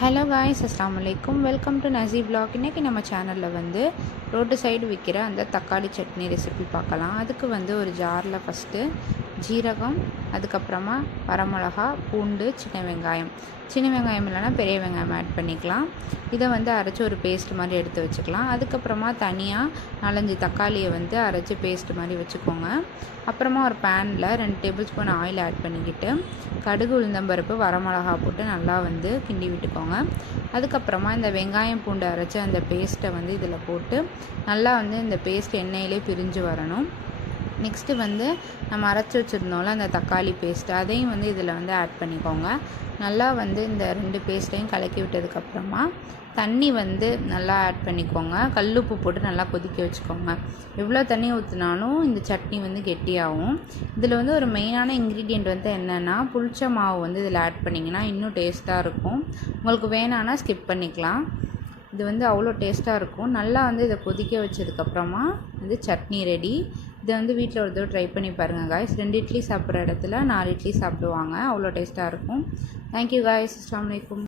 Hello guys, அஸ்ஸலாமு அலைக்கும். Welcome to Nasee vlog. இன்றைக்கி நம்ம சேனலில் வந்து ரோட்டு சைடு விற்கிற அந்த தக்காளி சட்னி ரெசிபி பார்க்கலாம். அதுக்கு வந்து ஒரு ஜாரில் ஃபஸ்ட்டு ஜீரகம், அதுக்கப்புறமா வரமிளகா, பூண்டு, சின்ன வெங்காயம் இல்லைனா பெரிய வெங்காயம் ஆட் பண்ணிக்கலாம். இதை வந்து அரைச்சி ஒரு பேஸ்ட் மாதிரி எடுத்து வச்சுக்கலாம். அதுக்கப்புறமா தனியாக 4-5 தக்காளியை வந்து அரைச்சி பேஸ்ட் மாதிரி வச்சுக்கோங்க. அப்புறமா ஒரு பேனில் 2 டேபிள் ஸ்பூன் ஆயில் ஆட் பண்ணிக்கிட்டு கடுகு, உளுந்தம்பருப்பு, வரமிளகா போட்டு நல்லா வந்து கிண்டி விட்டுக்கோங்க. அதுக்கப்புறமா இந்த வெங்காயம் பூண்டு அரைச்சி அந்த பேஸ்ட்டை வந்து இதில் போட்டு நல்லா வந்து இந்த பேஸ்ட் எண்ணெயிலே பிரிஞ்சு வரணும். நெக்ஸ்ட்டு வந்து நம்ம அரைச்சி வச்சுருந்தோம்ல அந்த தக்காளி பேஸ்ட்டு, அதையும் வந்து இதில் வந்து ஆட் பண்ணிக்கோங்க. நல்லா வந்து இந்த 2 பேஸ்ட்டையும் கலக்கி விட்டதுக்கப்புறமா தண்ணி வந்து நல்லா ஆட் பண்ணிக்கோங்க. கல்லுப்பு போட்டு நல்லா கொதிக்க வச்சுக்கோங்க. எவ்வளோ தண்ணி ஊற்றினாலும் இந்த சட்னி வந்து கெட்டியாகும். இதில் வந்து ஒரு மெயினான இன்க்ரீடியண்ட் வந்து என்னென்னா, புளிச்ச மாவு வந்து இதில் ஆட் பண்ணிங்கன்னா இன்னும் டேஸ்ட்டாக இருக்கும். உங்களுக்கு வேணான்னா ஸ்கிப் பண்ணிக்கலாம். இது வந்து அவ்வளோ டேஸ்ட்டாக இருக்கும். நல்லா வந்து இதை கொதிக்க வச்சதுக்கப்புறமா வந்து சட்னி ரெடி. இதை வந்து வீட்டில் ஒரு தடவை ட்ரை பண்ணி பாருங்கள் காய்ஸ். 2 இட்லி சாப்பிட்ற இடத்துல 4 இட்லி சாப்பிடுவாங்க. அவ்வளோ டேஸ்ட்டாக இருக்கும். Thank you guys. அஸ்ஸலாமு அலைக்கும்.